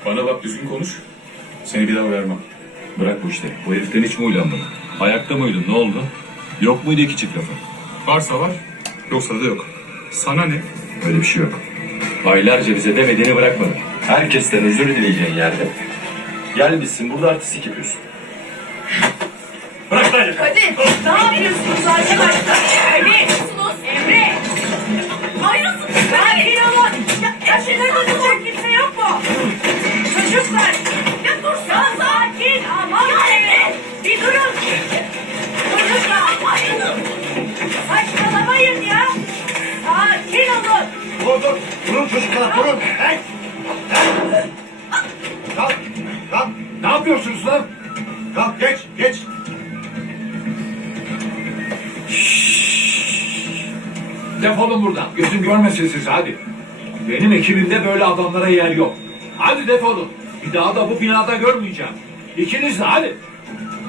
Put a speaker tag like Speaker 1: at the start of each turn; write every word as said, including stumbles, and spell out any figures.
Speaker 1: Bana bak, düzgün konuş. Seni bir daha uyarmam.
Speaker 2: Bırak bu işleri. Bu heriften hiç mi uylanmadın? Ayakta mıydın? Ne oldu? Yok muydu iki çift lafı?
Speaker 1: Varsa var, yoksa da yok. Sana ne?
Speaker 2: Öyle bir şey yok. Aylarca bize demediğini bırakmadın. Herkesten özür dileyeceğin yerde. Gelmişsin burada artistik yapıyorsun. Bırak lan!
Speaker 3: Kadir, ne yapıyorsunuz arkadaşlar? Emre! Emre! Ayrılsın! Sakin olun! Ya, yaşınızda tutacak kimse yok mu? Çocuklar! Ya dur! Ya sakin! Aman Emre! Bir durun! Çocuklar! Ayrılın! Saçmalamayın ya! Sakin olun!
Speaker 4: Dur dur. Durun çocuklar durun. Hey. Kalk. Kalk. Ne yapıyorsunuz lan? Kalk geç geç. Defolun buradan. Gözüm görmesin sizi hadi. Benim ekibimde böyle adamlara yer yok. Hadi defolun. Bir daha da bu binada görmeyeceğim. İkiniz de hadi.